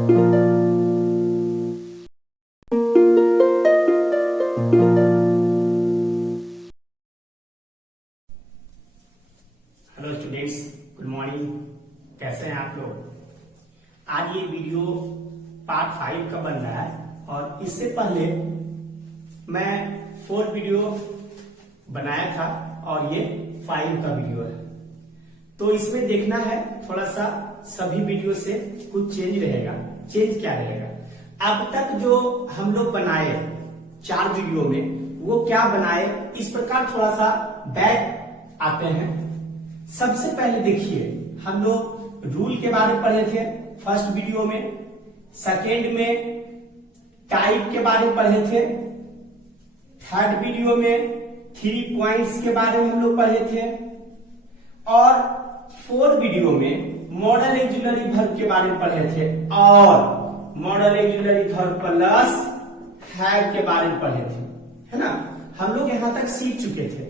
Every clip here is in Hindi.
Hello students, good morning. कैसे हैं आप लोग? आज ये वीडियो पार्ट 5 का बन रहा है और इससे पहले मैं 4 वीडियो बनाया था और ये 5 का वीडियो है। तो इसमें देखना है थोड़ा सा सभी वीडियो से कुछ चेंज रहेगा। चेंज क्या रहेगा? अब तक जो हम लोग बनाए 4 वीडियो में वो क्या बनाए, इस प्रकार थोड़ा सा बैक आते हैं। सबसे पहले देखिए, हम लोग रूल के बारे में पढ़े थे फर्स्ट वीडियो में। सेकेंड में टाइप के बारे में पढ़े थे। थर्ड वीडियो में 3 पॉइंट्स के बारे में हम लोग पढ़े थे और 4 वीडियो में मॉडल ऑक्सिलरी वर्ब के बारे में पढ़े थे और model auxiliary verb plus have के बारे में पढ़े थे, है ना। हम लोग यहां तक सीख चुके थे।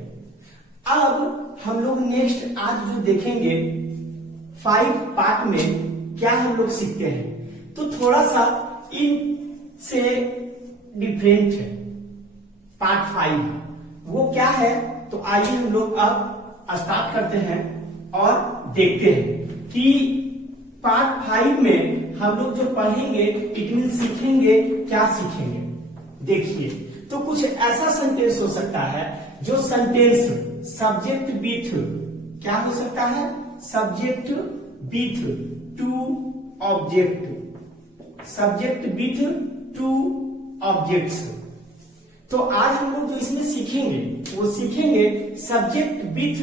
अब हम लोग नेक्स्ट आज जो देखेंगे 5 पार्ट में क्या हम लोग सीखते हैं, तो थोड़ा सा इनसे डिफरेंट है। पार्ट 5 वो क्या है, तो आइए हम लोग अब स्टार्ट करते हैं और देखते हैं कि पार्ट 5 में हम लोग जो पढ़ेंगे इट मीन सीखेंगे, क्या सीखेंगे। देखिए, तो कुछ ऐसा सेंटेंस हो सकता है जो सेंटेंस सब्जेक्ट विथ क्या हो सकता है, subject with to object, subject with two objects. तो आज हम लोग जो इसमें सीखेंगे वो सीखेंगे सब्जेक्ट विथ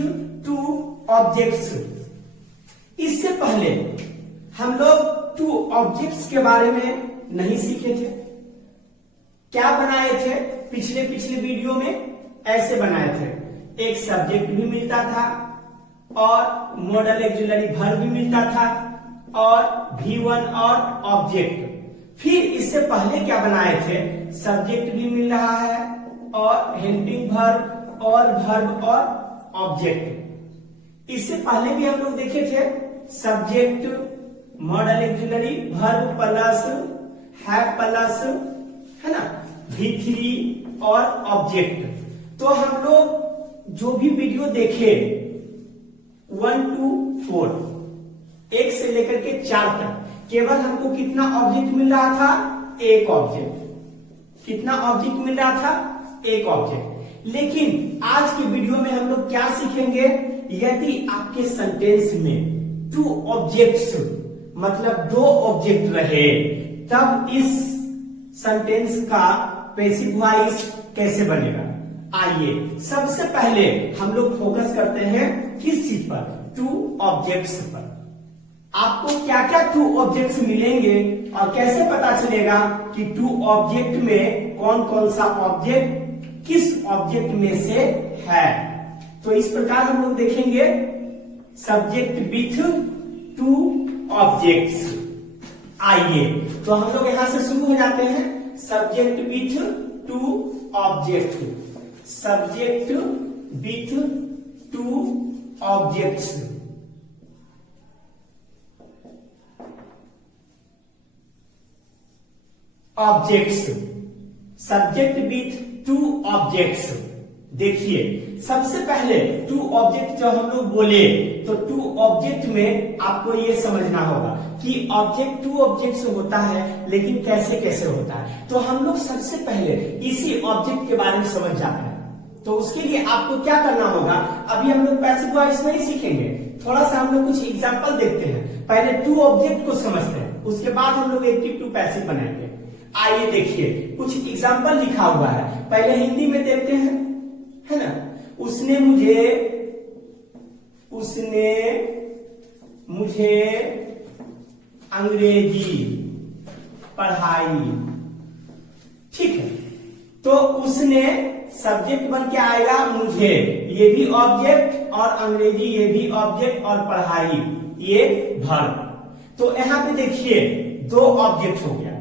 टू ऑब्जेक्ट्स। इससे पहले हम लोग टू ऑब्जेक्ट्स के बारे में नहीं सीखे थे। क्या बनाए थे पिछले वीडियो में? ऐसे बनाए थे, एक सब्जेक्ट भी मिलता था और मॉडल ऑक्सिलरी वर्ब भी मिलता था और V1 और ऑब्जेक्ट। फिर इससे पहले क्या बनाए थे, सब्जेक्ट भी मिल रहा है और हेल्पिंग वर्ब और वर्ब और ऑब्जेक्ट। इससे पहले भी हम लोग देखे थे subject, model auxiliary verb plus have plus, है ना, V3 और ऑब्जेक्ट। तो हम लोग जो भी वीडियो देखे 1 to 4, 1 से लेकर के 4 तक, केवल हमको कितना ऑब्जेक्ट मिल रहा था, एक ऑब्जेक्ट। कितना ऑब्जेक्ट मिल रहा था, एक ऑब्जेक्ट। लेकिन आज के वीडियो में हम लोग क्या सीखेंगे, यदि आपके सेंटेंस में 2 ऑब्जेक्ट्स मतलब 2 ऑब्जेक्ट रहे तब इस सेंटेंस का पैसिव वॉइस कैसे बनेगा। आइए सबसे पहले हम लोग फोकस करते हैं किस चीज पर, 2 ऑब्जेक्ट्स पर। आपको क्या क्या 2 ऑब्जेक्ट्स मिलेंगे और कैसे पता चलेगा कि 2 ऑब्जेक्ट में कौन कौन सा ऑब्जेक्ट किस ऑब्जेक्ट में से है। तो इस प्रकार हम लोग देखेंगे सब्जेक्ट विथ 2 ऑब्जेक्ट्स। आइए तो हम लोग यहां से शुरू हो जाते हैं, subject with 2 object, subject with 2 objects. Objects, subject with 2 objects. देखिए सबसे पहले 2 ऑब्जेक्ट जब हम लोग बोले तो 2 ऑब्जेक्ट में आपको ये समझना होगा कि ऑब्जेक्ट 2 ऑब्जेक्ट्स होता है, लेकिन कैसे कैसे होता है। तो हम लोग सबसे पहले इसी ऑब्जेक्ट के बारे में समझ जाते हैं। तो उसके लिए आपको क्या करना होगा, अभी हम लोग पैसिव वॉइस नहीं सीखेंगे, थोड़ा सा हम लोग कुछ एग्जांपल देखते हैं। पहले 2 ऑब्जेक्ट को समझते हैं, उसके बाद हम लोग एक्टिव टू पैसिव बनाएंगे। आइए देखिए कुछ एग्जांपल लिखा हुआ है, पहले हिंदी में देखते हैं, है ना। उसने मुझे अंग्रेजी पढ़ाई, ठीक है। तो उसने सब्जेक्ट बन के आएगा मुझे, ये भी ऑब्जेक्ट, और अंग्रेजी ये भी ऑब्जेक्ट, और पढ़ाई ये वर्ब। तो यहां पे देखिए 2 ऑब्जेक्ट हो गया,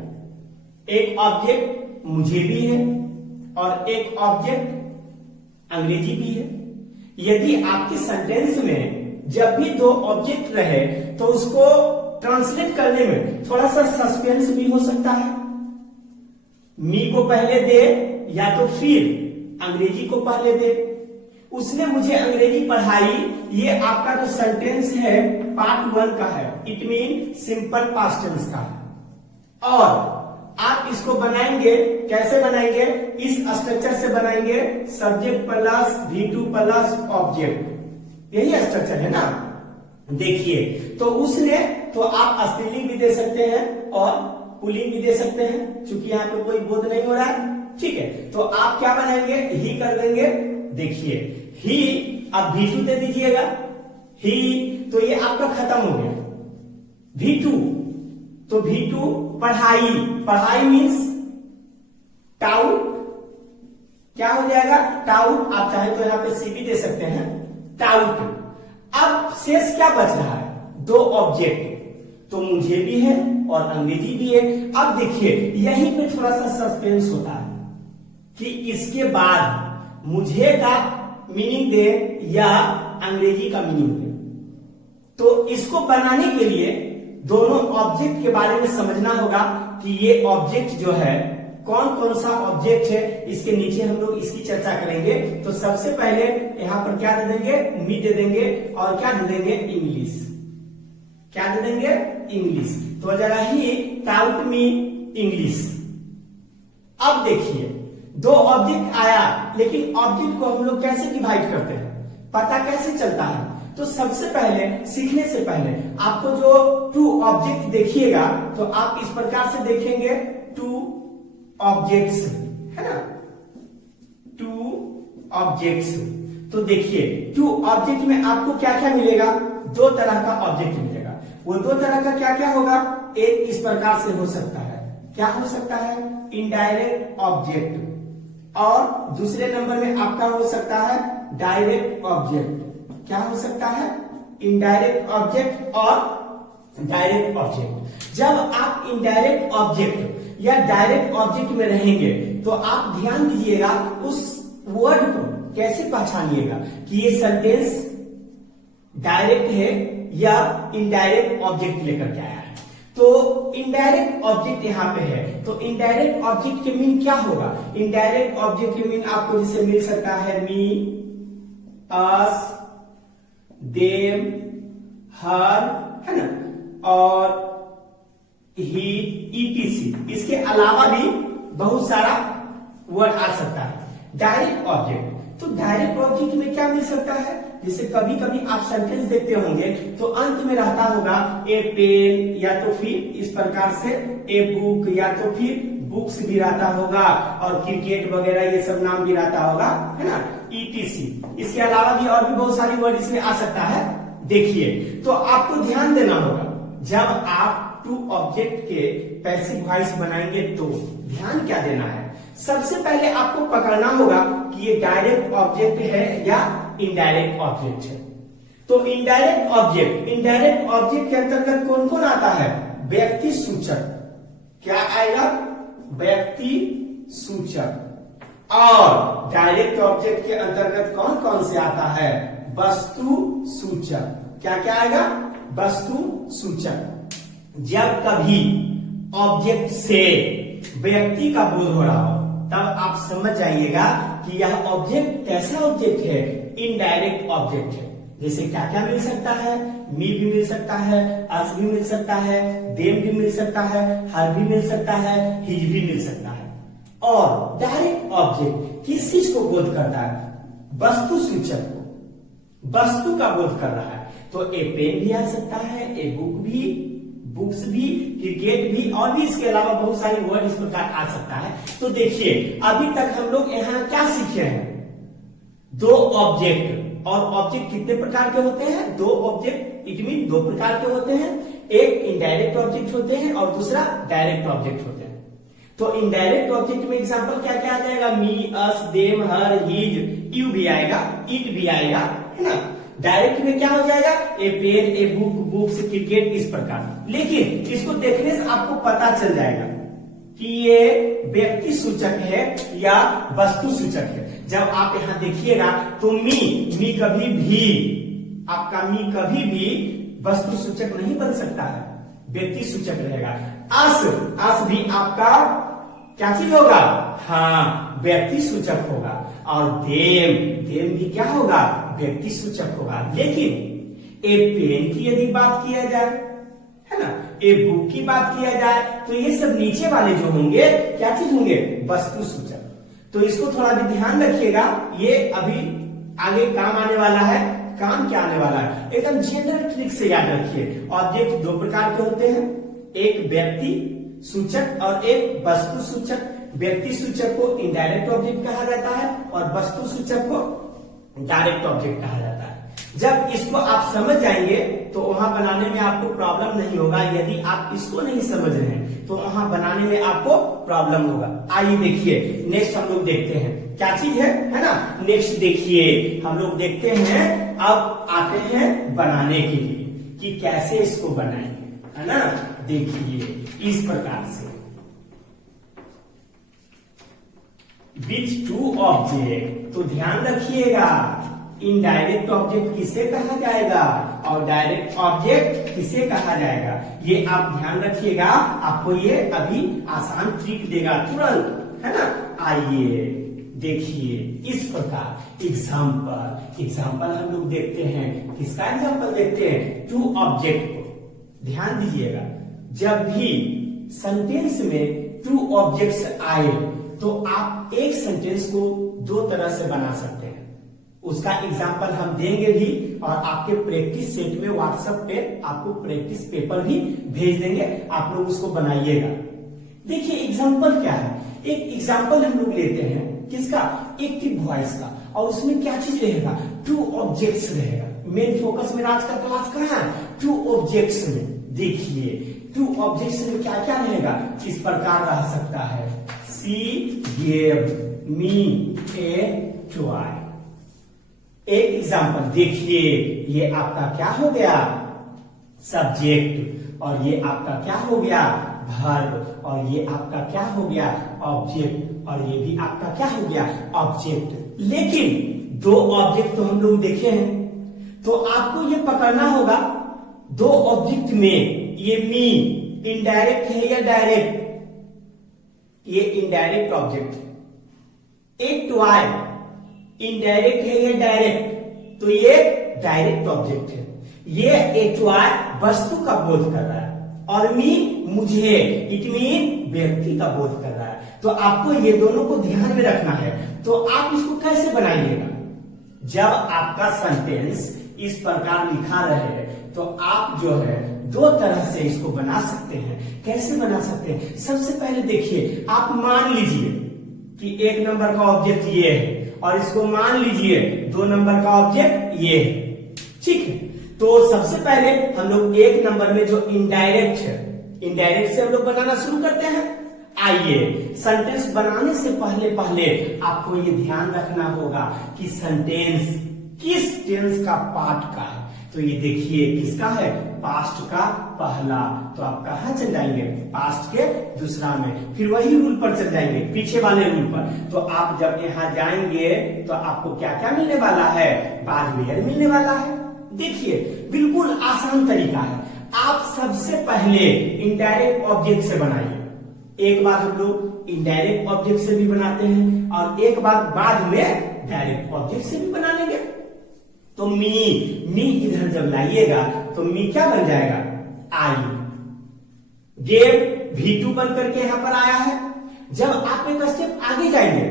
एक ऑब्जेक्ट मुझे भी है और एक ऑब्जेक्ट अंग्रेजी भी है। यदि आपके सेंटेंस में जब भी 2 ऑब्जेक्ट रहे तो उसको ट्रांसलेट करने में थोड़ा सा सस्पेंस भी हो सकता है। मी को पहले दे या तो फिर अंग्रेजी को पहले दे। उसने मुझे अंग्रेजी पढ़ाई, ये आपका जो सेंटेंस है पार्ट 1 का है, it mean simple past tense का है। और आप इसको बनाएंगे, कैसे बनाएंगे? इस स्ट्रक्चर से बनाएंगे, subject plus V2 plus object, यही स्ट्रक्चर है ना। देखिए, तो उसने, तो आप स्त्रीलिंग भी दे सकते हैं और पुल्लिंग भी दे सकते हैं, क्योंकि यहाँ पे कोई बोध नहीं हो रहा है, ठीक है। तो आप क्या बनाएंगे? ही कर देंगे। देखिए, ही, अब V2 दे दीजिएगा, ही, तो ये आपका खत्म हो गया। V2, तो V2 पढ़ाई, पढ़ाई मीन्स टाउट, क्या हो जाएगा? टाउट। आप चाहे तो यहां पे सी भी दे सकते हैं, टाउट। अब शेष क्या बच रहा है? 2 ऑब्जेक्ट, तो मुझे भी है और अंग्रेजी भी है। अब देखिए, यहीं पे थोड़ा सा सस्पेंस होता है कि इसके बाद मुझे का मीनिंग दे या अंग्रेजी का मीनिंग दे। तो इसको बनाने के लिए दोनों ऑब्जेक्ट के बारे में समझना होगा कि ये ऑब्जेक्ट जो है कौन कौन सा ऑब्जेक्ट है। इसके नीचे हम लोग इसकी चर्चा करेंगे। तो सबसे पहले यहां पर क्या दे देंगे? मी दे देंगे, और क्या दे देंगे? इंग्लिश। क्या दे देंगे? इंग्लिश। तो जरा ही टाउट मी इंग्लिश। अब देखिए, 2 ऑब्जेक्ट आया, लेकिन ऑब्जेक्ट को हम लोग कैसे डिवाइड करते हैं, पता कैसे चलता है? तो सबसे पहले, सीखने से पहले आपको जो 2 ऑब्जेक्ट देखिएगा, तो आप इस प्रकार से देखेंगे, 2 ऑब्जेक्ट्स, है ना, 2 ऑब्जेक्ट्स। तो देखिए, 2 ऑब्जेक्ट में आपको क्या क्या मिलेगा? 2 तरह का ऑब्जेक्ट मिलेगा। वो 2 तरह का क्या क्या होगा? एक इस प्रकार से हो सकता है, क्या हो सकता है? इनडायरेक्ट ऑब्जेक्ट, और दूसरे नंबर में आपका हो सकता है डायरेक्ट ऑब्जेक्ट। क्या हो सकता है? इनडायरेक्ट ऑब्जेक्ट और डायरेक्ट ऑब्जेक्ट। जब आप इनडायरेक्ट ऑब्जेक्ट या डायरेक्ट ऑब्जेक्ट में रहेंगे, तो आप ध्यान दीजिएगा उस वर्ड को कैसे पहचानिएगा कि ये सेंटेंस डायरेक्ट है या इनडायरेक्ट ऑब्जेक्ट लेकर के आया है। तो इनडायरेक्ट ऑब्जेक्ट यहां पे है, तो इनडायरेक्ट ऑब्जेक्ट के मीन क्या होगा? इनडायरेक्ट ऑब्जेक्ट के मीन आपको जैसे मिल सकता है मी, अस, देम, हर, है ना, और ही, ETC। इसके अलावा भी बहुत सारा वर्ड आ सकता है। डायरेक्ट ऑब्जेक्ट, तो डायरेक्ट ऑब्जेक्ट में क्या मिल सकता है? जैसे कभी कभी आप सेंटेंस देखते होंगे तो अंत में रहता होगा ए पेन, या तो फिर इस प्रकार से ए बुक, या तो फिर बुक्स भी रहता होगा, और क्रिकेट वगैरह ये सब नाम भी रहता होगा, है ना, ETC। इसके अलावा भी और भी बहुत सारी वर्ड इसमें आ सकता है। देखिए, तो आपको ध्यान देना होगा जब आप 2 ऑब्जेक्ट के पैसिव वॉइस बनाएंगे, तो ध्यान क्या देना है? सबसे पहले आपको पकड़ना होगा कि ये डायरेक्ट ऑब्जेक्ट है या इनडायरेक्ट ऑब्जेक्ट है। तो इनडायरेक्ट ऑब्जेक्ट, इनडायरेक्ट ऑब्जेक्ट के अंतर्गत कौन कौन आता है? व्यक्ति सूचक। क्या आएगा? व्यक्ति सूचक। और डायरेक्ट ऑब्जेक्ट के अंतर्गत कौन कौन से आता है? वस्तु सूचक। क्या क्या आएगा? वस्तु सूचक। जब कभी ऑब्जेक्ट से व्यक्ति का बोध हो रहा हो, तब आप समझ जाइएगा कि यह ऑब्जेक्ट कैसा ऑब्जेक्ट है? इनडायरेक्ट ऑब्जेक्ट है। जैसे क्या क्या मिल सकता है? मी भी मिल सकता है, अस भी मिल सकता है, देम भी मिल सकता है, हर भी मिल सकता है, हिज भी मिल सकता है। और डायरेक्ट ऑब्जेक्ट किस चीज को बोध करता है? वस्तु सूचक को, वस्तु का बोध कर रहा है। तो ए पेन भी आ सकता है, ए बुक भी, बुक्स भी, क्रिकेट भी, और भी इसके अलावा बहुत सारी वर्ड इस प्रकार आ सकता है। तो देखिए, अभी तक हम लोग यहाँ क्या सीखे हैं? 2 ऑब्जेक्ट। और ऑब्जेक्ट कितने प्रकार के होते हैं? 2 ऑब्जेक्ट, इट मीन 2 प्रकार के होते हैं। एक इनडायरेक्ट ऑब्जेक्ट होते हैं और दूसरा डायरेक्ट ऑब्जेक्ट होते हैं। तो इनडायरेक्ट ऑब्जेक्ट में एग्जांपल क्या क्या आ जाएगा? मी, अस, देम, हर, हिज, यू भी आएगा, इट भी आएगा, है ना। डायरेक्ट में क्या हो जाएगा? A pen, a book, books, cricket, इस प्रकार। लेकिन इसको देखने से आपको पता चल जाएगा कि ये व्यक्ति सूचक है या वस्तु सूचक है। जब आप यहां देखिएगा तो मी कभी भी, आपका मी कभी भी वस्तु सूचक नहीं बन सकता है। व्यक्ति सूचक रहेगा। अस भी आपका क्या चीज होगा? हाँ, व्यक्ति सूचक होगा। और देम भी क्या होगा? व्यक्ति सूचक होगा। लेकिन ए पेन की यदि बात किया जाए, है ना, ए बुक की बात किया जाए, तो ये सब नीचे वाले जो होंगे क्या चीज होंगे? वस्तु सूचक। तो इसको थोड़ा भी ध्यान रखिएगा, ये अभी आगे काम आने वाला है। काम क्या आने वाला है? एकदम जनरल ट्रिक से याद रखिए। ऑब्जेक्ट दो प्रकार के होते हैं, एक व्यक्ति सूचक और एक वस्तु सूचक। व्यक्ति सूचक को इनडायरेक्ट ऑब्जेक्ट कहा जाता है और वस्तु सूचक को डायरेक्ट ऑब्जेक्ट कहा जाता है। जब इसको आप समझ जाएंगे तो वहां बनाने में आपको प्रॉब्लम नहीं होगा। यदि आप इसको नहीं समझ रहे हैं तो वहां बनाने में आपको प्रॉब्लम होगा। आइए देखिए, नेक्स्ट हम लोग देखते हैं क्या चीज है ना। नेक्स्ट देखिए, हम लोग देखते हैं, अब आते हैं बनाने के लिए कि कैसे इसको बनाएंगे, है ना। देखिए इस प्रकार से, विथ टू ऑब्जेक्ट। तो ध्यान रखिएगा, इनडायरेक्ट ऑब्जेक्ट किसे कहा जाएगा और डायरेक्ट ऑब्जेक्ट किसे कहा जाएगा, ये आप ध्यान रखिएगा। आपको ये अभी आसान ट्रिक देगा तुरंत, है ना। आइए देखिए इस प्रकार एग्जाम्पल हम लोग देखते हैं। किसका एग्जाम्पल देखते हैं? टू ऑब्जेक्ट को। ध्यान दीजिएगा, जब भी सेंटेंस में टू ऑब्जेक्ट्स आए तो आप एक सेंटेंस को दो तरह से बना सकते हैं। उसका एग्जाम्पल हम देंगे भी और आपके प्रैक्टिस सेट में व्हाट्सएप पे आपको प्रैक्टिस पेपर भी भेज देंगे, आप लोग उसको बनाइएगा। देखिए एग्जाम्पल क्या है। एक एग्जाम्पल हम लोग लेते हैं किसका? एक्टिव वॉइस का। और उसमें क्या चीज रहेगा? टू ऑब्जेक्ट्स रहेगा। मेन फोकस मेरा आज का क्लास कहाँ है? टू ऑब्जेक्ट्स में। देखिए टू ऑब्जेक्ट्स में क्या क्या रहेगा? इस प्रकार रह सकता है, सी गेव मी ए टॉय। एक एग्जाम्पल देखिए, ये आपका क्या हो गया? सब्जेक्ट। और ये आपका क्या हो गया? वर्ब। और ये आपका क्या हो गया? ऑब्जेक्ट। और ये भी आपका क्या हो गया? ऑब्जेक्ट। लेकिन दो ऑब्जेक्ट तो हम लोग देखे हैं, तो आपको ये पकड़ना होगा दो ऑब्जेक्ट में ये मी इनडायरेक्ट है या डायरेक्ट? ये इनडायरेक्ट ऑब्जेक्ट। एक टॉय इनडायरेक्ट है या डायरेक्ट? तो ये डायरेक्ट ऑब्जेक्ट है। ये एक टॉय वस्तु का बोध कर रहा है और मी मुझे, इट मीन व्यक्ति का बोध कर रहा है। तो आपको ये दोनों को ध्यान में रखना है। तो आप इसको कैसे बनाइएगा? जब आपका सेंटेंस इस प्रकार लिखा रहे तो आप जो है दो तरह से इसको बना सकते हैं। कैसे बना सकते हैं? सबसे पहले देखिए, आप मान लीजिए कि एक नंबर का ऑब्जेक्ट ये है और इसको मान लीजिए दो नंबर का ऑब्जेक्ट ये है, ठीक है। तो सबसे पहले हम लोग एक नंबर में जो इनडायरेक्ट है, इनडायरेक्ट से हम लोग बनाना शुरू करते हैं। आइए, सेंटेंस बनाने से पहले आपको ये ध्यान रखना होगा कि सेंटेंस किस टेंस का पार्ट का है। तो ये देखिए किसका है? पास्ट का पहला। तो आप कहां चल जाएंगे? पास्ट के दूसरा में। फिर वही रूल पर चल जाएंगे, पीछे वाले रूल पर। तो आप जब यहां जाएंगे तो आपको क्या क्या मिलने वाला है? बाद वेयर मिलने वाला है। देखिए बिल्कुल आसान तरीका है। आप सबसे पहले इनडायरेक्ट ऑब्जेक्ट से बनाइए। एक बार हम लोग इनडायरेक्ट ऑब्जेक्ट से भी बनाते हैं और एक बार बाद में डायरेक्ट ऑब्जेक्ट से भी बना लेंगे। तो मी इधर जब लाइएगा तो मी क्या बन जाएगा? आई। गेव V2 बन करके यहां पर आया है। जब आप एक स्टेप आगे जाएंगे,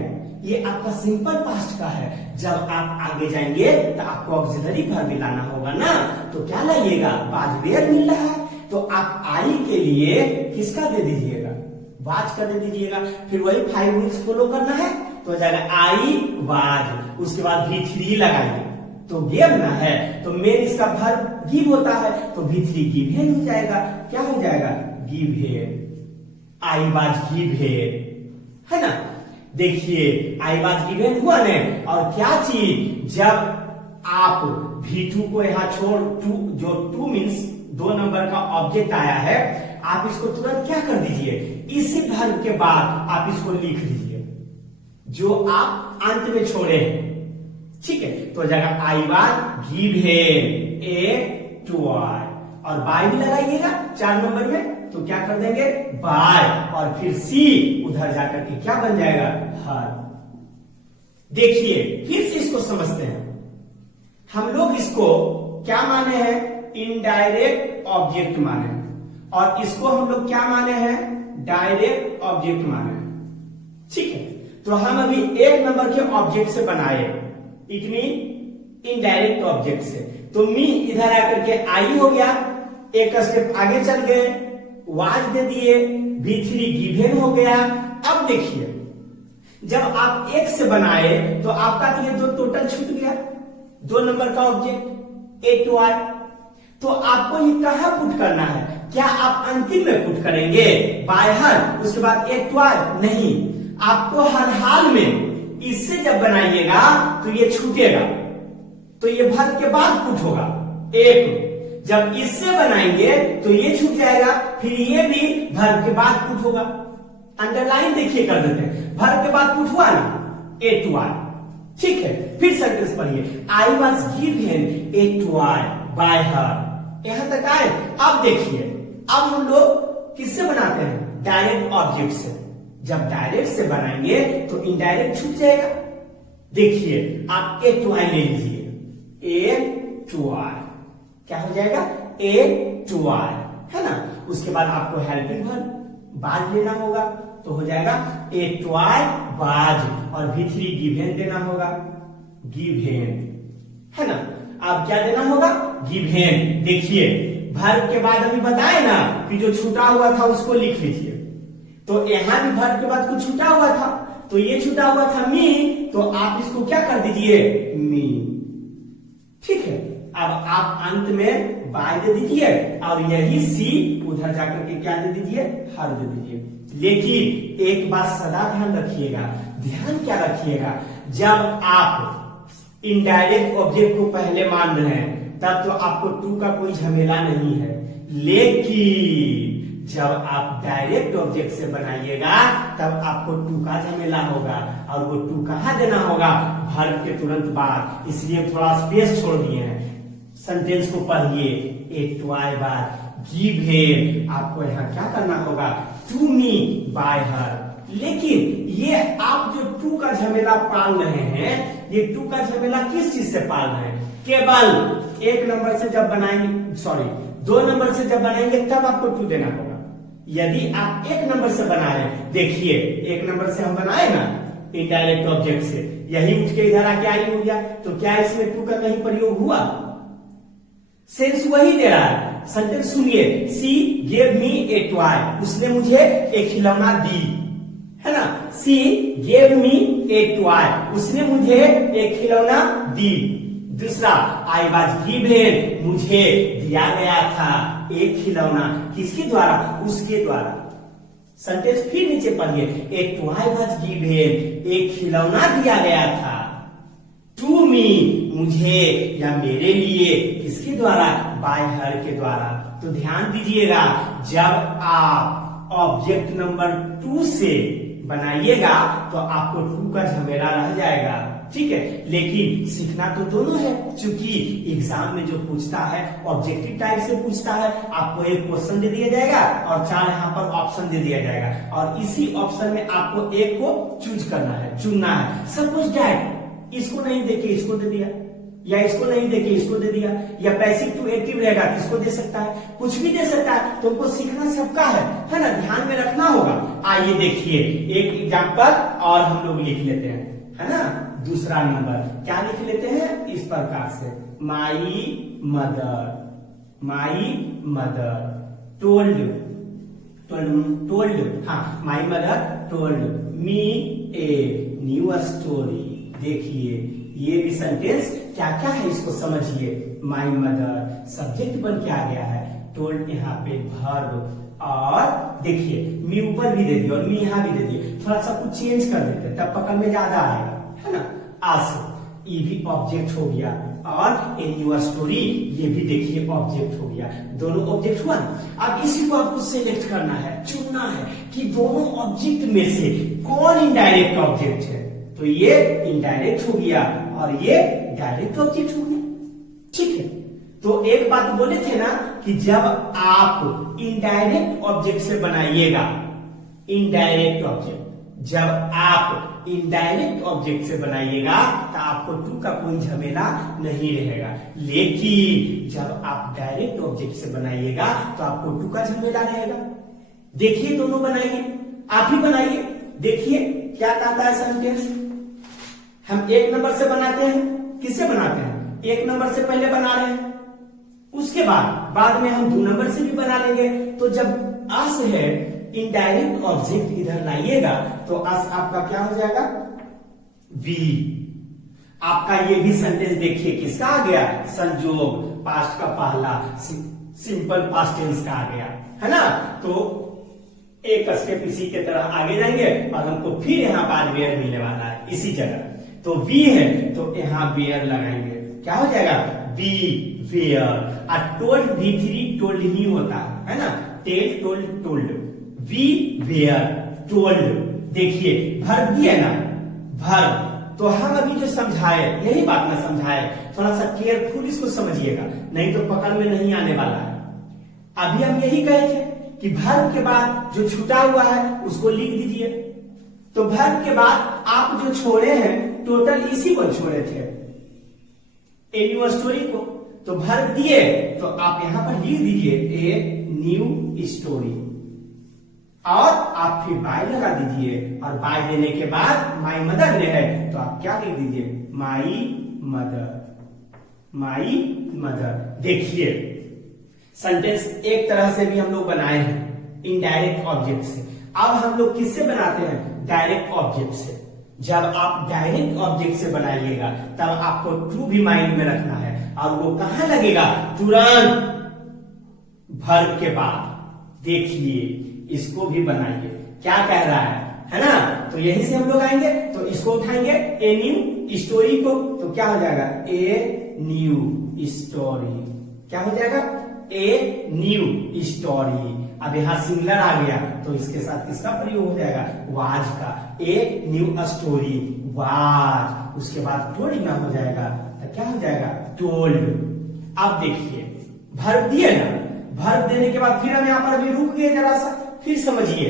ये आपका सिंपल पास्ट का है। जब आप आगे जाएंगे तो आपको ऑक्सिलरी वर्ब भी लाना होगा ना। तो क्या लाइएगा? बाद वेयर मिल रहा है तो आप आई के लिए किसका दे दीजिएगा? वाज का दे दीजिएगा। फिर वही 5 रूल्स फॉलो करना है तो हो जाएगा आई वाज, उसके बाद V3 लगाइए तो गिव ना है तो मेन इसका वर्ब गिव होता है तो V3 गिवन हो जाएगा। क्या हो जाएगा? गिव। आई वाज गिवन, है ना। देखिए आई वाज गिवन हुआ ने। और क्या चीज? जब आप V2 को यहां छोड़ जो 2 मीन्स 2 नंबर का ऑब्जेक्ट आया है, आप इसको तुरंत क्या कर दीजिए? इसी वर्ब के बाद आप इसको लिख दीजिए जो आप अंत में छोड़े हैं, ठीक है। तो जगह I was given A toy. और बाय भी लगाइएगा 4 नंबर में, तो क्या कर देंगे बाय, और फिर सी उधर जाकर के क्या बन जाएगा हर। देखिए फिर से इसको समझते हैं। हम लोग इसको क्या माने हैं, इनडायरेक्ट ऑब्जेक्ट माने हैं, और इसको हम लोग क्या माने हैं, डायरेक्ट ऑब्जेक्ट माने हैं। ठीक है, तो हम अभी 1 नंबर के ऑब्जेक्ट से बनाए, इट मीन इनडायरेक्ट ऑब्जेक्ट से, तो मी इधर आकर के आई हो गया, एक स्टेप आगे चल गए, वाज दे दिए, V3 गिवन हो गया। अब देखिए जब आप 1 से बनाए तो आपका तो ये दो टोटल छूट गया, 2 नंबर का ऑब्जेक्ट ए टू आई। तो आपको ये कहां पुट करना है, क्या आप अंतिम में पुट करेंगे बाय हर, उसके बाद ए टू आई? नहीं, आपको हर हाल में इससे जब बनाइएगा तो ये छूटेगा, तो ये भर के बाद पुट होगा एक। जब इससे बनाएंगे तो ये छूट जाएगा, फिर ये भी भर के बाद पुट होगा। अंडरलाइन देखिए कर देते हैं, भर के बाद पुट हुआ ना ए टू आई। ठीक है, फिर सेंटेंस पढ़िए, I was given a toy by her. यहां तक आए। अब देखिए, अब हम लोग किससे बनाते हैं, डायरेक्ट ऑब्जेक्ट से। जब डायरेक्ट से बनाएंगे तो इनडायरेक्ट छूट जाएगा। देखिए आप ए टू आई ले लीजिए, ए टू आई क्या हो जाएगा, ए टू आई, है ना। उसके बाद आपको हेल्पिंग वर्ब बाज लेना होगा, तो हो जाएगा ए टू आई बाज, और V3 गिवन देना होगा, गिवन, है ना। अब क्या देना होगा, गिवन। देखिए वर्ब के बाद अभी बताए ना कि जो छूटा हुआ था उसको लिख लीजिए, तो यहां भी वर्ब के बाद कुछ छूटा हुआ था, तो ये छूटा हुआ था मी, तो आप इसको क्या कर दीजिए मी। ठीक है, अब आप अंत में बाय दे दीजिए, और यही सी उधर जाकर के क्या दे दीजिए, हर दे दीजिए। लेकिन एक बात सदा ध्यान रखिएगा, ध्यान क्या रखिएगा, जब आप इनडायरेक्ट ऑब्जेक्ट को पहले मान रहे हैं तब तो आपको टू का कोई झमेला नहीं है, लेकिन जब आप डायरेक्ट ऑब्जेक्ट से बनाइएगा तब आपको टू का झमेला होगा, और वो टू कहां देना होगा, वर्ब के तुरंत बाद। इसलिए थोड़ा स्पेस छोड़ दिए हैं। सेंटेंस को पढ़िए, ए टू आई बाद गिवन, आपको यहाँ क्या करना होगा, टू मी बाय हर। लेकिन ये आप जो टू का झमेला पाल रहे हैं, ये टू का झमेला किस चीज से पाल रहे हैं, केवल 1 नंबर से जब बनाएंगे, सॉरी 2 नंबर से जब बनाएंगे तब आपको टू देना होगा। यदि आप 1 नंबर से बना रहे हैं, देखिए 1 नंबर से हम बनाए ना इनडायरेक्ट ऑब्जेक्ट से, यही उठ के इधर आके आई हो गया, तो क्या इसमें टू का कहीं प्रयोग हुआ, सेंस वही दे रहा है। सेंटेंस सुनिए, सी गेव मी ए टॉय, उसने मुझे एक खिलौना दी, है ना। सी गेव मी ए टॉय, उसने मुझे एक खिलौना दी। दूसरा, आई वाज गिवन, मुझे दिया गया था एक खिलौना, किसके द्वारा, उसके द्वारा। सेंटेंस फिर नीचे पढ़िए, ए टॉय वाज गिवन, एक खिलौना दिया गया था, टू मी, मुझे या मेरे लिए, किसके द्वारा, बाय हर के द्वारा। तो ध्यान दीजिएगा, जब आप ऑब्जेक्ट नंबर 2 से बनाइएगा तो आपको टू का झमेला रह जाएगा, ठीक है। लेकिन सीखना तो दोनों है, क्योंकि एग्जाम में जो पूछता है ऑब्जेक्टिव टाइप से पूछता है, आपको एक क्वेश्चन दे दिया जाएगा और 4 यहाँ पर ऑप्शन दे दिया जाएगा, और इसी ऑप्शन में आपको एक को चूज करना है, चुनना है। सपोज दैट इसको नहीं देके इसको दे दिया, या इसको नहीं देके इसको दे दिया, या पैसिव टू एक्टिव रहेगा इसको दे सकता है, कुछ भी दे सकता है। तुमको सीखना सबका है ना, ध्यान में रखना होगा। आइए देखिए एक एग्जांपल और हम लोग लिख लेते हैं, है ना। दूसरा नंबर क्या लिख लेते हैं, इस प्रकार से, माई मदर टोल्ड, हाँ, my mother told me A new story. देखिए ये भी सेंटेंस क्या क्या है इसको समझिए। माई मदर सब्जेक्ट बन के आ गया है, टोल्ड यहाँ पे वर्ब, और देखिए मी ऊपर भी दे दिए और मी यहाँ भी दे दिए। थोड़ा सा कुछ चेंज कर देते तब पकड़ में ज्यादा आएगा, है ना। आज ये भी ऑब्जेक्ट हो गया, और ए न्यू स्टोरी ये भी देखिए ऑब्जेक्ट हो गया, दोनों ऑब्जेक्ट हुआ। अब इसी को आपको सिलेक्ट करना है, चुनना है कि दोनों ऑब्जेक्ट में से कौन इनडायरेक्ट ऑब्जेक्ट है। तो ये इनडायरेक्ट हो गया और ये डायरेक्ट ऑब्जेक्ट हो गया, ठीक है। तो एक बात बोले थे ना कि जब आप इनडायरेक्ट ऑब्जेक्ट से बनाइएगा, इनडायरेक्ट ऑब्जेक्ट, जब आप इनडायरेक्ट ऑब्जेक्ट से बनाइएगा तो आपको टू का कोई झमेला नहीं रहेगा। लेकिन जब आप डायरेक्ट ऑब्जेक्ट से बनाइएगा तो आपको टू का झमेला रहेगा। देखिए दोनों बनाइए, आप ही बनाइए, देखिए क्या कहता है सेंटेंस। हम एक नंबर से बनाते हैं, किससे बनाते हैं? एक नंबर से पहले बना रहे हैं, उसके बाद में हम 2 नंबर से भी बना लेंगे। तो जब अस है इनडायरेक्ट ऑब्जेक्ट इधर लाइएगा तो अस आपका क्या हो जाएगा? वी। आपका ये भी सेंटेंस देखिए किसका आ गया? संयोग, पास्ट का पहला, सिंपल पास्ट टेंस का आ गया, है ना। तो एक स्टेप इसी के तरह आगे जाएंगे और हमको फिर यहाँ बाद वेयर मिलने वाला है इसी जगह। तो वी है तो यहाँ वेयर लगाएंगे, क्या हो जाएगा? Be were. Told V3 told ही होता है ना, tell told told, we were told. देखिए भर दिए ना, भर। तो हम अभी जो समझाए यही बात ना समझाए, थोड़ा सा केयरफुल इसको समझिएगा, नहीं तो पकड़ में नहीं आने वाला है। अभी हम यही कहे थे कि वर्ब के बाद जो छूटा हुआ है उसको लिख दीजिए। तो वर्ब के बाद आप जो छोड़े हैं टोटल इसी को छोड़े थे, ए न्यू स्टोरी को। तो वर्ब दिए तो आप यहां पर लिख दीजिए ए न्यू स्टोरी, और आप फिर बाय लगा दीजिए, और बाय देने के बाद माई मदर ने है तो आप क्या लिख दीजिए? My mother, my mother. देखिए सेंटेंस एक तरह से भी हम लोग बनाए हैं इनडायरेक्ट ऑब्जेक्ट से। अब हम लोग किससे बनाते हैं? डायरेक्ट ऑब्जेक्ट से। जब आप डायरेक्ट ऑब्जेक्ट से बनाइएगा तब आपको ट्रू भी माइंड में रखना है, और वो कहां लगेगा? तुरंत वर्ब के बाद। देखिए इसको भी बनाइए, क्या कह रहा है ना। तो यहीं से हम लोग आएंगे, तो इसको उठाएंगे ए न्यू स्टोरी को, तो क्या हो जाएगा? ए न्यू स्टोरी। क्या हो जाएगा? ए न्यू स्टोरी। अब यहां सिंगुलर आ गया तो इसके साथ किसका प्रयोग हो जाएगा? वाज का। ए न्यू स्टोरी वाज, उसके बाद टोल्ड ना हो जाएगा तो क्या हो जाएगा? टोल्ड। अब देखिए वर्ब दिए ना, वर्ब देने के बाद फिर हम यहां पर अभी रुक गए जरा सा, फिर समझिए।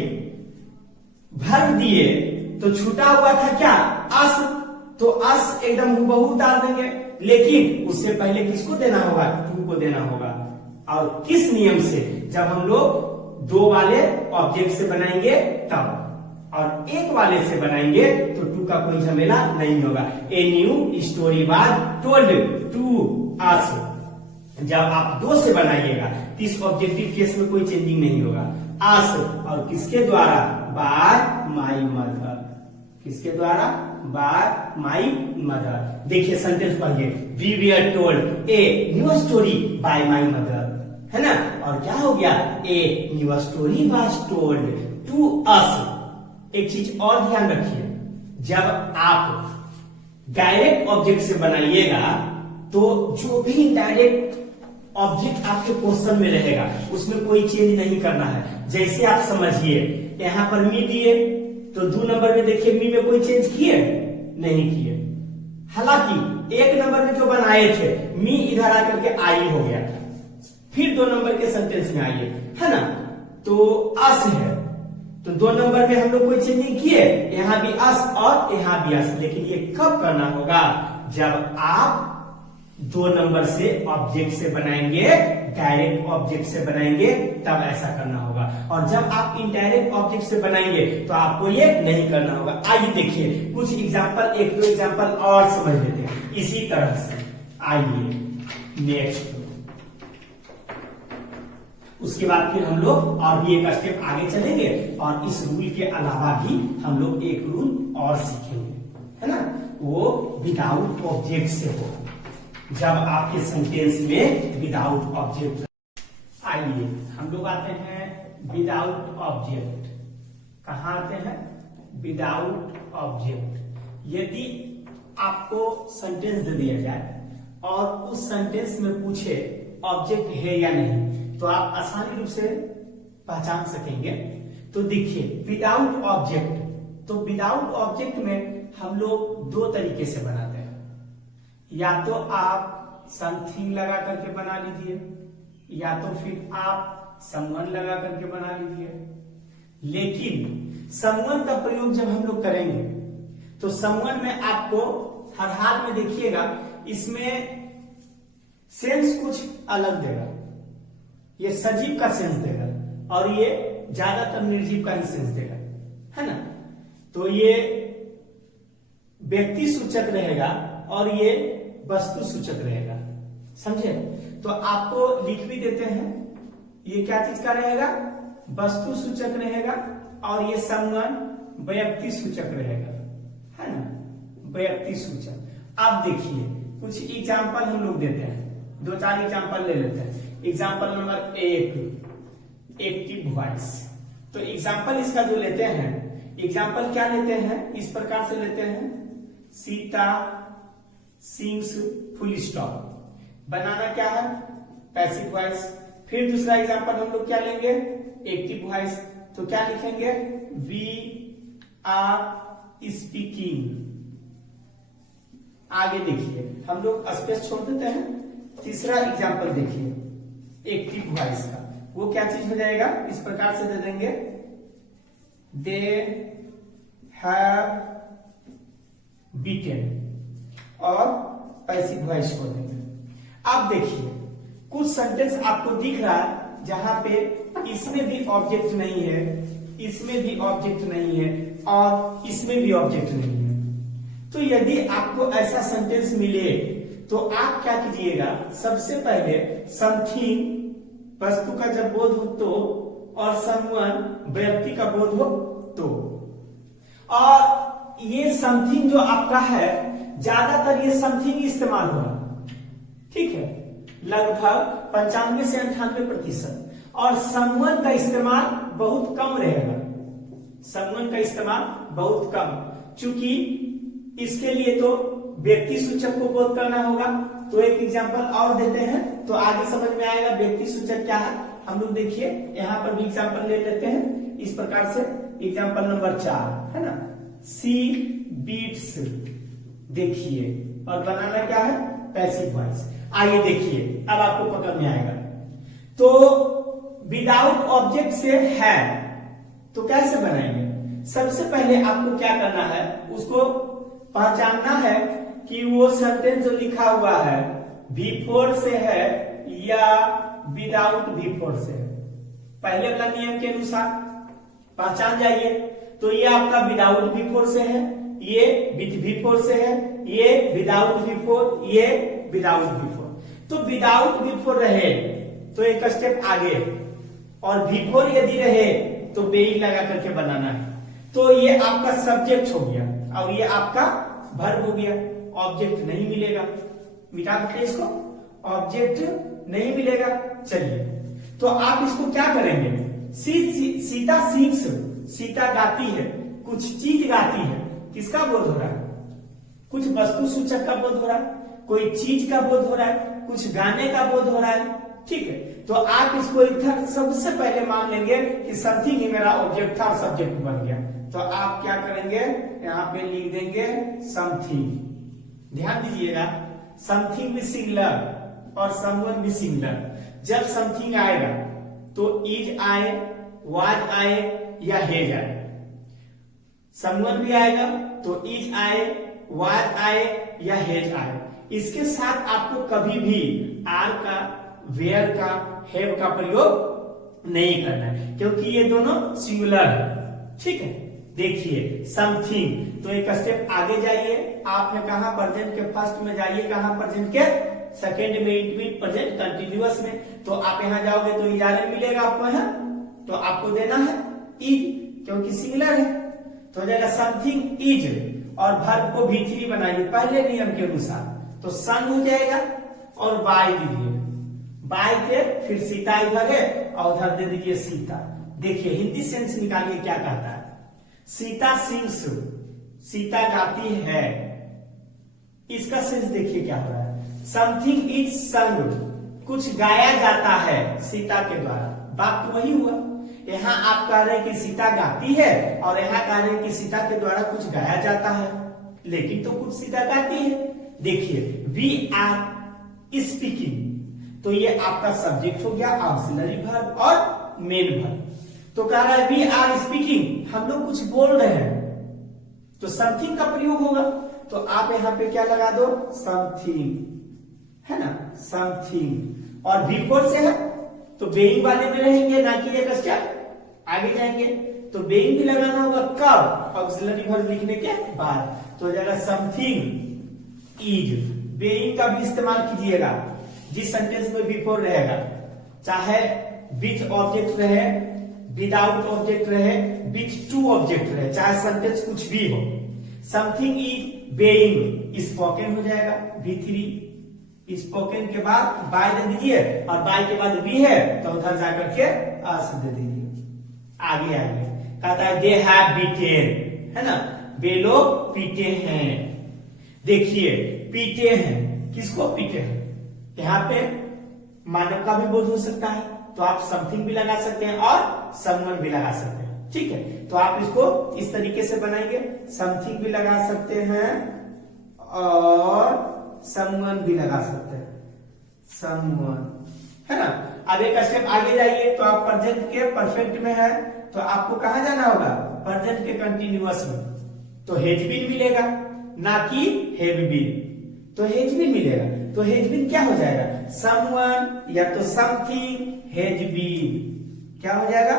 वर्ब दिए तो छूटा हुआ था क्या? अस। तो अस एकदम हुबहू उतार देंगे, लेकिन उससे पहले किसको देना होगा? टू को देना होगा। और किस नियम से? जब हम लोग 2 वाले ऑब्जेक्ट से बनाएंगे तब, और 1 वाले से बनाएंगे तो टू का कोई झमेला नहीं होगा। A new story was told to us. जब आप 2 से बनाइएगा इस ऑब्जेक्टिव केस में कोई चेंजिंग नहीं होगा। अस और किसके द्वारा? By my mother. किसके द्वारा? By my mother. देखिए सेंटेंस पढ़िए, we were told a new story by my mother, है ना। और क्या हो गया? A new story was told to us. एक चीज और ध्यान रखिए, जब आप डायरेक्ट ऑब्जेक्ट से बनाइएगा तो जो भी डायरेक्ट ऑब्जेक्ट आपके क्वेश्चन में रहेगा उसमें कोई चेंज नहीं करना है। जैसे आप समझिए यहां पर मी दिए तो 2 नंबर में देखिए मी में कोई चेंज किए? नहीं किए। हालांकि 1 नंबर में जो बनाए थे मी इधर आकर के आई हो गया, फिर 2 नंबर के सेंटेंस में आइए, है ना। तो अस है तो 2 नंबर में हम लोग कोई चेंज नहीं किए, यहां भी अस और यहां भी अस। लेकिन ये कब करना होगा? जब आप 2 नंबर से ऑब्जेक्ट से बनाएंगे, डायरेक्ट ऑब्जेक्ट से बनाएंगे तब ऐसा करना होगा। और जब आप इनडायरेक्ट ऑब्जेक्ट से बनाएंगे तो आपको ये नहीं करना होगा। आइए देखिए कुछ एग्जांपल, 1-2 एग्जांपल और समझ लेते हैं इसी तरह से। आइए नेक्स्ट, उसके बाद फिर हम लोग और भी एक स्टेप आगे चलेंगे, और इस रूल के अलावा भी हम लोग एक रूल और सीखेंगे, है ना। वो विदाउट ऑब्जेक्ट से हो, जब आपके सेंटेंस में विदाउट ऑब्जेक्ट। आइए हम लोग आते हैं विदाउट ऑब्जेक्ट। कहां आते हैं? Without object. यदि आपको सेंटेंस दे दिया जाए और उस सेंटेंस में पूछे ऑब्जेक्ट है या नहीं, तो आप आसानी रूप से पहचान सकेंगे। तो देखिए विदाउट ऑब्जेक्ट, तो विदाउट ऑब्जेक्ट में हम लोग 2 तरीके से बनाते हैं। या तो आप समथिंग लगा करके बना लीजिए, या तो फिर आप समवन लगा करके बना लीजिए। लेकिन समवन का प्रयोग जब हम लोग करेंगे तो समवन में आपको हर हाल में देखिएगा इसमें सेंस कुछ अलग देगा। ये सजीव का सेंस देगा और ये ज्यादातर निर्जीव का ही सेंस देगा, है ना। तो ये व्यक्ति सूचक रहेगा और ये वस्तु सूचक रहेगा, समझे। तो आपको लिख भी देते हैं, ये क्या चीज का रहेगा, वस्तु सूचक रहेगा और ये समवन व्यक्ति सूचक रहेगा, है ना, व्यक्ति सूचक। अब देखिए कुछ एग्जाम्पल हम लोग देते हैं, 2-4 एग्जाम्पल ले लेते हैं। Example number 1 active voice. तो एग्जाम्पल इसका जो लेते हैं, एग्जाम्पल क्या लेते हैं, इस प्रकार से लेते हैं, सीता सिंग्स फुल स्टॉप। बनाना क्या है, पैसिव वॉइस। फिर दूसरा एग्जाम्पल हम लोग क्या लेंगे, एक्टिव वॉइस। तो क्या लिखेंगे, वी आर स्पीकिंग। आगे देखिए हम लोग स्पेस छोड़ देते हैं। तीसरा एग्जाम्पल देखिए एक्टिव वॉइस का, वो क्या चीज हो जाएगा, इस प्रकार से दे देंगे, दे हैव बीटेन, और पैसिव वॉइस छोड़ देंगे। अब देखिए कुछ सेंटेंस आपको दिख रहा है जहां पे इसमें भी ऑब्जेक्ट नहीं है, इसमें भी ऑब्जेक्ट नहीं है और इसमें भी ऑब्जेक्ट नहीं है। तो यदि आपको ऐसा सेंटेंस मिले तो आप क्या कीजिएगा, सबसे पहले समथिंग वस्तु का जब बोध हो तो, और समवन व्यक्ति का बोध हो तो। और ये समथिंग जो आपका है, ज्यादातर ये समथिंग इस्तेमाल हो रहा है, ठीक है, लगभग 95 से 98%। और समवन का इस्तेमाल बहुत कम रहेगा, समवन का इस्तेमाल बहुत कम, क्योंकि इसके लिए तो व्यक्ति सूचक को बोध करना होगा। तो एक एग्जांपल और देते हैं तो आगे समझ में आएगा व्यक्ति सूचक क्या है। हम लोग देखिए यहां पर भी एग्जांपल ले लेते हैं इस प्रकार से। एग्जांपल नंबर 4 है ना, सी बीट्स, देखिए, और बनाना क्या है, पैसिव वॉइस। आइए देखिए अब आपको पकड़ में आएगा। तो विदाउट ऑब्जेक्ट से है तो कैसे बनाएंगे, सबसे पहले आपको क्या करना है, उसको पहचानना है कि वो सेंटेंस जो लिखा हुआ है V4 से है या विदाउट V4 से है। पहले वाला नियम के अनुसार पहचान जाइए। तो ये आपका विदाउट V4 से है, ये विथ V4 से है, ये विदाउट V4, ये विदाउट V4। तो विदाउट V4 रहे तो एक स्टेप आगे, और V4 यदि रहे तो बेई लगा करके बनाना है। तो ये आपका सब्जेक्ट हो गया और ये आपका वर्ब हो गया। ऑब्जेक्ट नहीं मिलेगा, मिटा देते इसको, ऑब्जेक्ट नहीं मिलेगा। चलिए तो आप इसको क्या करेंगे, सीता सिंग्स, सीता गाती है, कुछ चीज गाती है, किसका बोध हो रहा है, कुछ वस्तु सूचक का बोध हो रहा है, कोई चीज का बोध हो रहा है, कुछ गाने का बोध हो रहा है, ठीक है। तो आप इसको इधर सबसे पहले मान लेंगे कि समथिंग ही मेरा ऑब्जेक्ट था और सब्जेक्ट बन गया। तो आप क्या करेंगे, यहां पे लिख देंगे समथिंग। ध्यान दीजिएगा, समथिंग भी सिंगुलर और समवन भी सिंगुलर। जब समथिंग आएगा तो इज आए, वाज आए या हेज आए। समवन भी आएगा तो इज आए, वाज आए या हेज आए। इसके साथ आपको कभी भी आर का, वेयर का, हैव का प्रयोग नहीं करना है, क्योंकि ये दोनों सिंगुलर है, ठीक है। देखिए समथिंग, तो एक स्टेप आगे जाइए, आप है कहां, प्रेजेंट के फर्स्ट में जाइए, कहां, प्रेजेंट के सेकेंड में, इनविट प्रेजेंट कंटिन्यूअस में। तो आप यहां जाओगे तो इजारे मिलेगा आपको, यहां तो आपको देना है इज, क्योंकि सिंगुलर है। तो हो जाएगा समथिंग इज, और वर्ब को V3 बनाइए पहले नियम के अनुसार, तो सन हो जाएगा और बाय दीजिए, बाय के फिर सीता इधर है और उधर दे दीजिए सीता। देखिए हिंदी सेंस निकालिए क्या कहता है, सीता सिंग्स, सीता गाती है, इसका सेंस देखिए क्या हो रहा है, समथिंग इज संग, कुछ गाया जाता है सीता के द्वारा। बात तो वही हुआ, यहाँ आप कह रहे हैं कि सीता गाती है और यहाँ कह रहे हैं कि सीता के द्वारा कुछ गाया जाता है, लेकिन तो कुछ सीता गाती है। देखिए वी आर स्पीकिंग, तो ये आपका सब्जेक्ट हो गया, ऑक्सिलरी वर्ब और मेन वर्ब। तो कह रहा है वी आर स्पीकिंग, हम लोग कुछ बोल रहे हैं, तो समथिंग का प्रयोग होगा। तो आप यहाँ पे क्या लगा दो, समथिंग, है ना, समथिंग। और बिफोर से है तो बेइंग वाले में रहेंगे, ना कि एक स्टेप आगे जाएंगे। तो बेइंग भी लगाना होगा कब, ऑक्सिलरी वर्ब लिखने के बाद। तो हो जाएगा समथिंग इज। बेइंग का भी इस्तेमाल कीजिएगा जिस सेंटेंस में बिफोर रहेगा, चाहे विथ ऑब्जेक्ट रहे, विदाउट ऑब्जेक्ट रहे, विथ टू ऑब्जेक्ट रहे, चाहे सेंटेंस कुछ भी हो। समथिंग इज बेइंग स्पोकन हो जाएगा, V3। स्पोकन के बाद बाय दे दीजिए, और बाय के बाद बी है तो उधर जाकर के अस दे दीजिए। आगे कहता है दे हैव बीटेन, है ना, वे लोग पीटे हैं। देखिए पीटे हैं, किसको पीटे हैं, यहाँ पे मानव का भी बोध हो सकता है, तो आप समथिंग भी लगा सकते हैं और समवन भी लगा सकते हैं, ठीक है। तो आप इसको इस तरीके से बनाएंगे, समथिंग भी लगा सकते हैं और समवन भी लगा सकते हैं, समवन, है ना। अब एक स्टेप आगे जाइए, तो आप प्रेजेंट के परफेक्ट में है तो आपको कहां जाना होगा, प्रेजेंट के कंटिन्यूअस में। तो हैज बीन मिलेगा, ना कि हैव बीन। तो हैज बीन मिलेगा, तो हैज बीन क्या हो जाएगा, समवन या तो समथिंग हैज बीन, क्या हो जाएगा,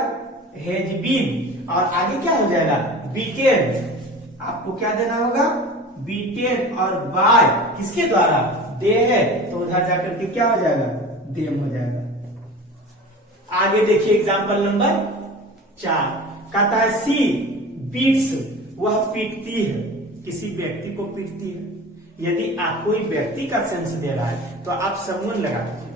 हैज बीन। और आगे क्या हो जाएगा, बीटेन। आपको क्या देना होगा, बीटेन, और बाय किसके द्वारा, दे है, तो उधर जाकर के क्या हो जाएगा, देम हो जाएगा। आगे देखिए एग्जांपल नंबर 4, कहता है सी बीट्स, वह पीटती है, किसी व्यक्ति को पीटती है। यदि आप कोई व्यक्ति का सेंस दे रहा है तो आप समवन लगा दीजिए,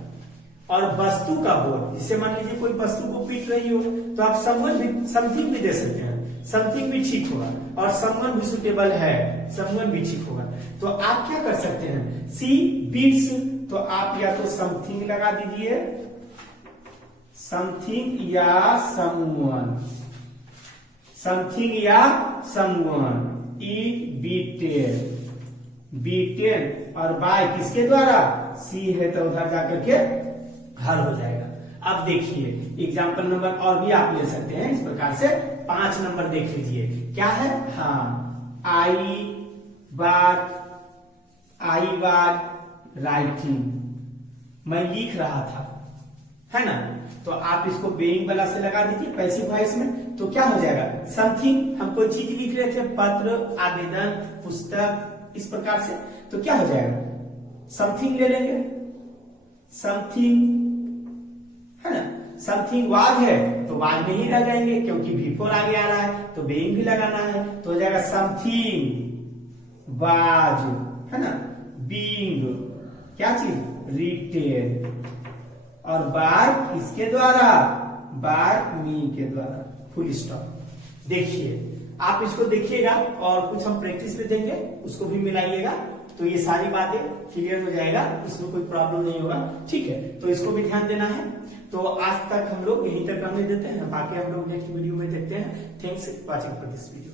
और वस्तु का बोल, जिसे मान लीजिए कोई वस्तु को पीट रही हो तो आप समवन भी, समथिंग भी दे सकते हैं, समथिंग भी ठीक होगा, और समवन भी सुटेबल है, समवन भी ठीक होगा। तो आप क्या कर सकते हैं, सी बीट्स, तो आप या तो समथिंग लगा दीजिए, समथिंग या समवन, समथिंग या समवन। ई बीटेन, बीटेन, और बाय किसके द्वारा, सी है तो उधर जाकर के हर हो जाएगा। अब देखिए एग्जाम्पल नंबर और भी आप ले सकते हैं इस प्रकार से। 5 नंबर देख लीजिए, क्या है, हाँ, आई वाज राइटिंग, मैं लिख रहा था, है ना। तो आप इसको बेइंग वाला से लगा दीजिए पैसिव वॉइस में, तो क्या हो जाएगा, समथिंग, हम कोई चीज लिख रहे थे, पत्र, आवेदन, पुस्तक, इस प्रकार से, तो क्या हो जाएगा, समथिंग ले लेंगे, समथिंग, है ना। समथिंग वाज है तो वाज में ही रह जाएंगे, क्योंकि बिफोर आगे आ रहा है तो बेइंग भी लगाना है, तो हो जाएगा समथिंग वाज, है ना, बीइंग, क्या चीज, रिटेन, और बाय किसके द्वारा, बाय मी के द्वारा, फुल स्टॉप। देखिए आप इसको देखिएगा और कुछ हम प्रैक्टिस में देंगे, उसको भी मिलाइएगा, तो ये सारी बातें क्लियर हो जाएगा, इसमें कोई प्रॉब्लम नहीं होगा, ठीक है। तो इसको भी ध्यान देना है। तो आज तक हम लोग यहीं तक रहने देते हैं, बाकी हम लोग नेक्स्ट वीडियो में देखते हैं। Thanks watching for this video.